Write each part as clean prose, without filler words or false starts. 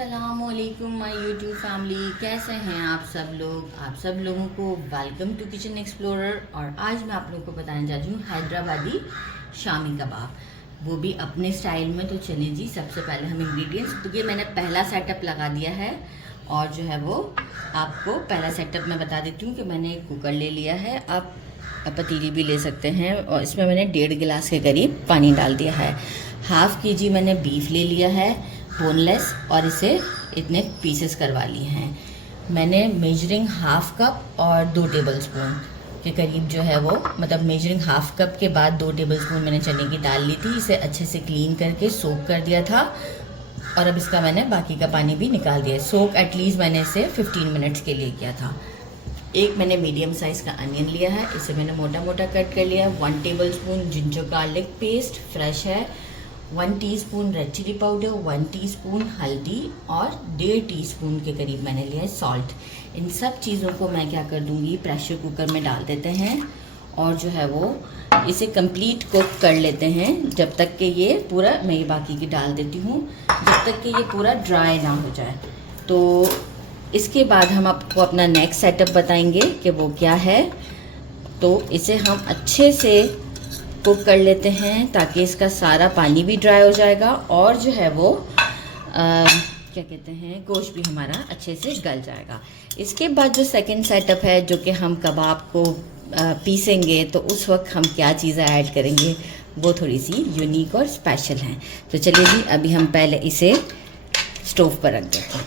अस्सलामुअलैकुम my YouTube family, कैसे हैं आप सब लोग। आप सब लोगों को वेलकम टू किचन एक्सप्लोरर। और आज मैं आप लोगों को बताने जा रही हूँ हैदराबादी शामी कबाब, वो भी अपने स्टाइल में। तो चलिए जी, सबसे पहले हम इंग्रेडिएंट्स, तो ये मैंने पहला सेटअप लगा दिया है। और जो है वो आपको पहला सेटअप मैं बता देती हूँ कि मैंने एक कुकर ले लिया है, आप पतीली भी ले सकते हैं। और इसमें मैंने 1.5 गिलास के करीब पानी डाल दिया है। हाफ़ के जी मैंने बीफ ले लिया है बोनलेस, और इसे इतने पीसेस करवा लिए हैं। मैंने मेजरिंग हाफ़ कप और 2 टेबलस्पून के करीब जो है वो, मतलब मेजरिंग हाफ़ कप के बाद 2 टेबलस्पून मैंने चने की दाल ली थी। इसे अच्छे से क्लीन करके सोक कर दिया था, और अब इसका मैंने बाकी का पानी भी निकाल दिया। सोक एटलीस्ट मैंने इसे 15 मिनट्स के लिए किया था। एक मैंने मीडियम साइज़ का अनियन लिया है, इसे मैंने मोटा मोटा कट कर लिया है। 1 tablespoon ginger garlic paste fresh है, 1 teaspoon red chilli powder, 1 teaspoon हल्दी और 1.5 टीस्पून के करीब मैंने लिया है सॉल्ट। इन सब चीज़ों को मैं क्या कर दूंगी, प्रेशर कुकर में डाल देते हैं, और जो है वो इसे कंप्लीट कुक कर लेते हैं जब तक कि ये पूरा, मैं ये बाकी की डाल देती हूँ, जब तक कि ये पूरा ड्राई ना हो जाए। तो इसके बाद हम आपको अपना नेक्स्ट सेटअप बताएंगे कि वो क्या है। तो इसे हम अच्छे से कुक कर लेते हैं ताकि इसका सारा पानी भी ड्राई हो जाएगा, और जो है वो क्या कहते हैं, गोश्त भी हमारा अच्छे से गल जाएगा। इसके बाद जो सेकंड सेटअप है, जो कि हम कबाब को पीसेंगे, तो उस वक्त हम क्या चीज़ें ऐड करेंगे वो थोड़ी सी यूनिक और स्पेशल हैं। तो चलिए जी, अभी हम पहले इसे स्टोव पर रख देते हैं।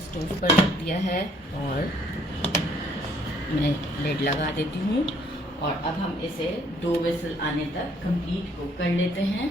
स्टोव पर रख दिया है और मैं लिड लगा देती हूँ, और अब हम इसे 2 विसल आने तक कंप्लीट कुक कर लेते हैं,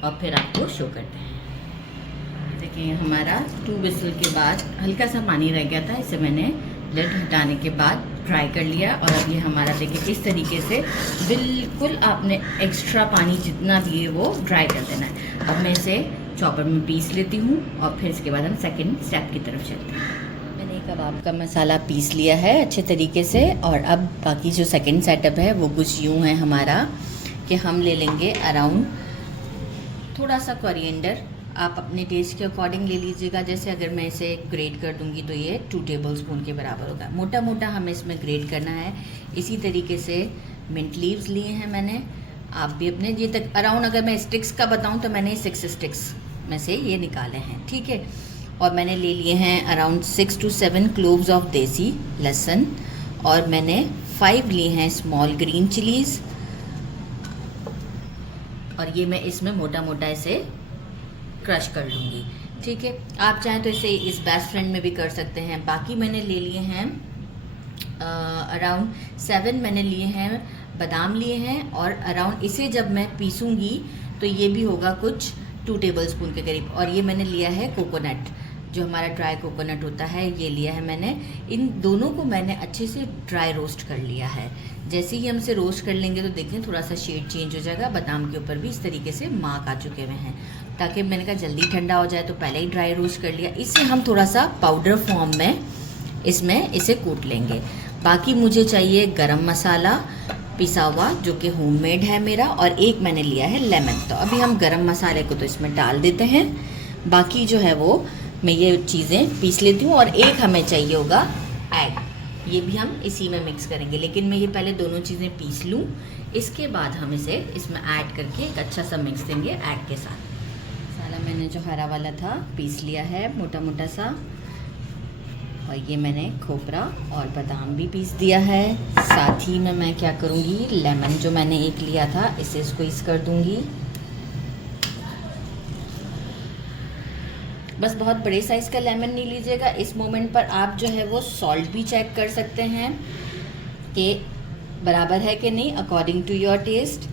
और फिर आपको शो करते हैं। देखिए हमारा 2 विसल के बाद हल्का सा पानी रह गया था, इसे मैंने लिड हटाने के बाद ड्राई कर लिया। और अब ये हमारा देखिए इस तरीके से बिल्कुल आपने एक्स्ट्रा पानी जितना भी है वो ड्राई कर देना है। अब मैं इसे चॉपर में पीस लेती हूँ, और फिर इसके बाद हम सेकेंड स्टेप की तरफ चलते हैं। मैंने कबाब का मसाला पीस लिया है अच्छे तरीके से, और अब बाकी जो सेकंड सेटअप है वो कुछ यूँ है हमारा कि हम ले लेंगे अराउंड थोड़ा सा कोरिएंडर, आप अपने टेस्ट के अकॉर्डिंग ले लीजिएगा। जैसे अगर मैं इसे ग्रेट कर दूंगी तो ये 2 टेबलस्पून के बराबर होगा। मोटा मोटा हमें इसमें ग्रेट करना है। इसी तरीके से मिंट लीव्स लिए हैं मैंने, आप भी अपने ये तक अराउंड, अगर मैं स्टिक्स का बताऊँ तो मैंने 6 स्टिक्स में से ये निकाले हैं, ठीक है। और मैंने ले लिए हैं अराउंड 6 to 7 क्लोव्स ऑफ देसी लहसुन, और मैंने 5 लिए हैं स्मॉल ग्रीन चिलीज़, और ये मैं इसमें मोटा मोटा इसे क्रश कर लूँगी, ठीक है। आप चाहें तो इसे इस बेस्ट फ्रेंड में भी कर सकते हैं। बाकी मैंने ले लिए हैं अराउंड 7 मैंने लिए हैं बादाम लिए हैं, और अराउंड इसे जब मैं पीसूँगी तो ये भी होगा कुछ 2 टेबलस्पून के करीब। और ये मैंने लिया है कोकोनट, जो हमारा ड्राई कोकोनट होता है, ये लिया है मैंने। इन दोनों को मैंने अच्छे से ड्राई रोस्ट कर लिया है। जैसे ही हम इसे रोस्ट कर लेंगे तो देखें थोड़ा सा शेड चेंज हो जाएगा। बादाम के ऊपर भी इस तरीके से मार्क आ चुके हुए हैं, ताकि मैंने कहा जल्दी ठंडा हो जाए तो पहले ही ड्राई रोस्ट कर लिया। इसे हम थोड़ा सा पाउडर फॉर्म में इसमें इसे कूट लेंगे। बाकी मुझे चाहिए गरम मसाला पिसा हुआ, जो कि होममेड है मेरा, और एक मैंने लिया है लेमन। तो अभी हम गरम मसाले को तो इसमें डाल देते हैं। बाकी जो है वो मैं ये चीज़ें पीस लेती हूँ, और एक हमें चाहिए होगा एग, ये भी हम इसी में मिक्स करेंगे। लेकिन मैं ये पहले दोनों चीज़ें पीस लूँ, इसके बाद हम इसे इसमें ऐड करके एक अच्छा सा मिक्स देंगे एग के साथ। मसाला मैंने जो हरा वाला था पीस लिया है मोटा मोटा सा, और ये मैंने खोपरा और बादाम भी पीस दिया है। साथ ही में मैं क्या करूँगी, लेमन जो मैंने एक लिया था इसे स्क्वीज़ कर दूँगी। बस बहुत बड़े साइज़ का लेमन नहीं लीजिएगा। इस मोमेंट पर आप जो है वो सॉल्ट भी चेक कर सकते हैं कि बराबर है कि नहीं, अकॉर्डिंग टू योर टेस्ट।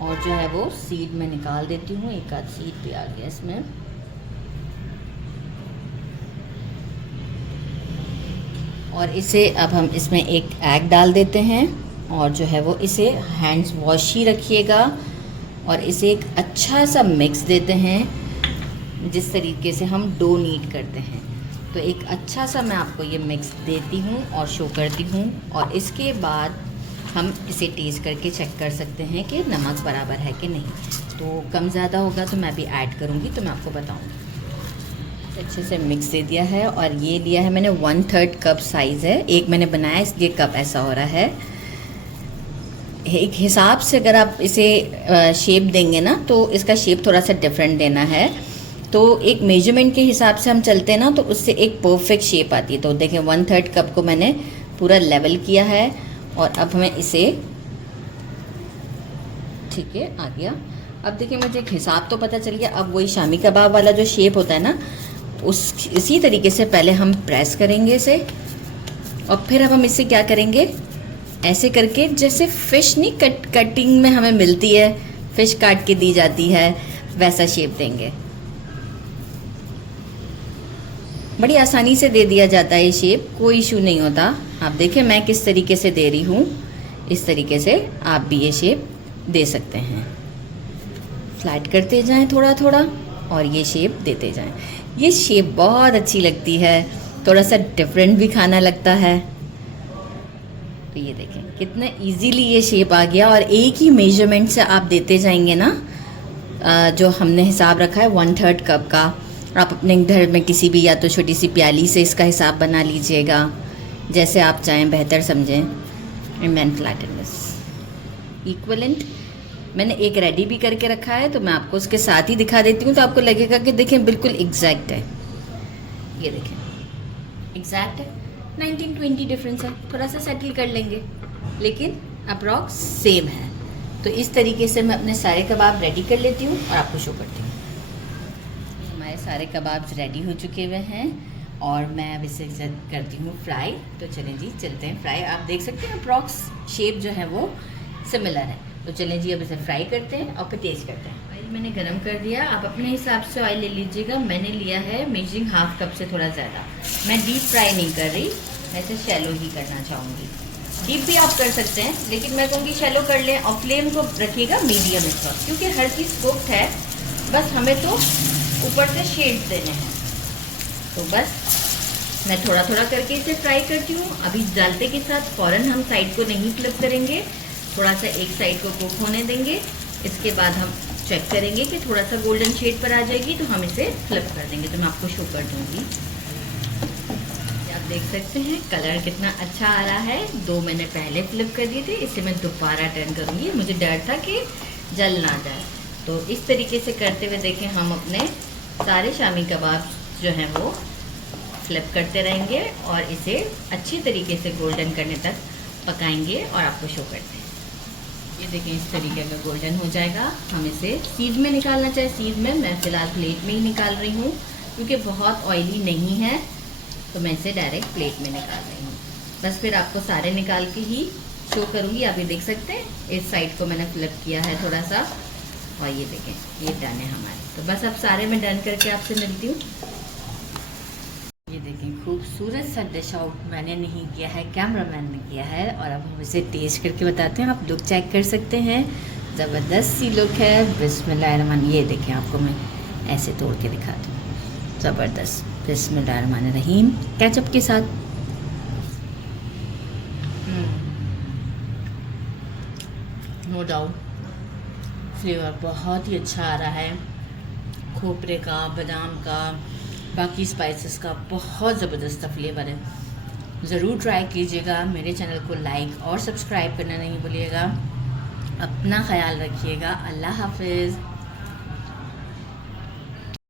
और जो है वो सीड मैं निकाल देती हूँ, एक आध सीड भी आ गया इसमें। और इसे अब हम इसमें एक एग डाल देते हैं, और जो है वो इसे हैंड्स वॉश ही रखिएगा, और इसे एक अच्छा सा मिक्स देते हैं जिस तरीके से हम डो नीट करते हैं। तो एक अच्छा सा मैं आपको ये मिक्स देती हूँ और शो करती हूँ। और इसके बाद हम इसे टेस्ट करके चेक कर सकते हैं कि नमक बराबर है कि नहीं। तो कम ज़्यादा होगा तो मैं भी ऐड करूँगी, तो मैं आपको बताऊँगी। अच्छे से मिक्स दे दिया है और ये लिया है मैंने 1/3 कप साइज़ है, एक मैंने बनाया इसलिए कप ऐसा हो रहा है। एक हिसाब से अगर आप इसे शेप देंगे ना तो इसका शेप थोड़ा सा डिफरेंट देना है। तो एक मेजरमेंट के हिसाब से हम चलते हैं ना तो उससे एक परफेक्ट शेप आती है। तो देखें 1/3 कप को मैंने पूरा लेवल किया है और अब हमें इसे, ठीक है, आ गया। अब देखिए मुझे एक हिसाब तो पता चल गया। अब वही शामी कबाब वाला जो शेप होता है ना, इसी तरीके से पहले हम प्रेस करेंगे इसे और फिर अब हम इसे क्या करेंगे, ऐसे करके जैसे फ़िश नहीं कटिंग में हमें मिलती है, फ़िश काट के दी जाती है, वैसा शेप देंगे। बड़ी आसानी से दे दिया जाता है ये शेप, कोई इशू नहीं होता। आप देखें मैं किस तरीके से दे रही हूँ, इस तरीके से आप भी ये शेप दे सकते हैं। फ्लैट करते जाएं थोड़ा थोड़ा और ये शेप देते जाएं। ये शेप बहुत अच्छी लगती है, थोड़ा सा डिफरेंट भी खाना लगता है। तो ये देखें कितना इजीली ये शेप आ गया और एक ही मेजरमेंट से आप देते जाएंगे ना। जो हमने हिसाब रखा है 1/3 कप का, आप अपने घर में किसी भी या तो छोटी सी प्याली से इसका हिसाब बना लीजिएगा, जैसे आप चाहें बेहतर समझें। एंड फ्लैटन दिस इक्वलेंट मैंने एक रेडी भी करके रखा है, तो मैं आपको उसके साथ ही दिखा देती हूँ, तो आपको लगेगा कि देखें बिल्कुल एग्जैक्ट है। ये देखें एग्जैक्ट है, 19-20 डिफरेंस है, थोड़ा सा सेटल कर लेंगे लेकिन अप्रॉक्स सेम है। तो इस तरीके से मैं अपने सारे कबाब रेडी कर लेती हूँ और आपको शो करती हूँ। हमारे सारे कबाब्स रेडी हो चुके हुए हैं और मैं अब इसे करती हूँ फ्राई। तो चलें जी चलते हैं फ्राई। आप देख सकते हैं अप्रॉक्स शेप जो है वो सिमिलर है। तो चलें जी अब इसे फ्राई करते हैं और फिर टेस्ट करते हैं। ऑयल मैंने गरम कर दिया, आप अपने हिसाब से ऑयल ले लीजिएगा। मैंने लिया है मेजरिंग 1/2 कप से थोड़ा ज़्यादा। मैं डीप फ्राई नहीं कर रही, मैं इसे शैलो ही करना चाहूँगी। डीप भी आप कर सकते हैं लेकिन मैं कहूँगी शैलो कर लें और फ्लेम को रखिएगा मीडियम इस वक्त, क्योंकि हर चीज़ कुक्ड है, बस हमें तो ऊपर से शेड्स देने हैं। तो बस मैं थोड़ा थोड़ा करके इसे फ्राई करती हूँ। अभी डालते के साथ फ़ौरन हम साइड को नहीं फ्लिप करेंगे, थोड़ा सा एक साइड को कुक होने देंगे। इसके बाद हम चेक करेंगे कि थोड़ा सा गोल्डन शेड पर आ जाएगी तो हम इसे फ्लिप कर देंगे। तो मैं आपको शो कर दूँगी। आप देख सकते हैं कलर कितना अच्छा आ रहा है। 2 मैंने पहले फ्लिप कर दिए थे, इसे मैं दोबारा टर्न करूँगी, मुझे डर था कि जल ना जाए। तो इस तरीके से करते हुए देखें हम अपने सारे शामी कबाब जो हैं वो फ्लिप करते रहेंगे और इसे अच्छी तरीके से गोल्डन करने तक पकाएंगे और आपको शो करते हैं। ये देखें इस तरीके का गोल्डन हो जाएगा। हम इसे सीज में निकालना चाहे सीज में, मैं फ़िलहाल प्लेट में ही निकाल रही हूँ क्योंकि बहुत ऑयली नहीं है, तो मैं इसे डायरेक्ट प्लेट में निकाल रही हूँ। बस फिर आपको सारे निकाल के ही शो करूँगी। आप ये देख सकते हैं इस साइड को मैंने फ्लिप किया है थोड़ा सा और ये देखें ये डन है हमारे। तो बस अब सारे मैं डन करके आपसे मिलती हूँ। ये देखें खूबसूरत सा डिश आउट मैंने नहीं किया है, कैमरामैन ने किया है। और अब हम इसे टेस्ट करके बताते हैं। आप लुक चेक कर सकते हैं, ज़बरदस्त सी लुक है। बिस्मिल्लाहिर्रहमान, ये देखें आपको मैं ऐसे तोड़ के दिखाती हूँ, ज़बरदस्त। बिस्मिल्लाहिर्रहमानिर्रहीम केचप के साथ। नो डाउट फ्लेवर बहुत ही अच्छा आ रहा है, खोपरे का, बादाम का, बाकी स्पाइसेस का बहुत ज़बरदस्त फ्लेवर है। ज़रूर ट्राई कीजिएगा। मेरे चैनल को लाइक और सब्सक्राइब करना नहीं भूलिएगा। अपना ख्याल रखिएगा। अल्लाह हाफिज़।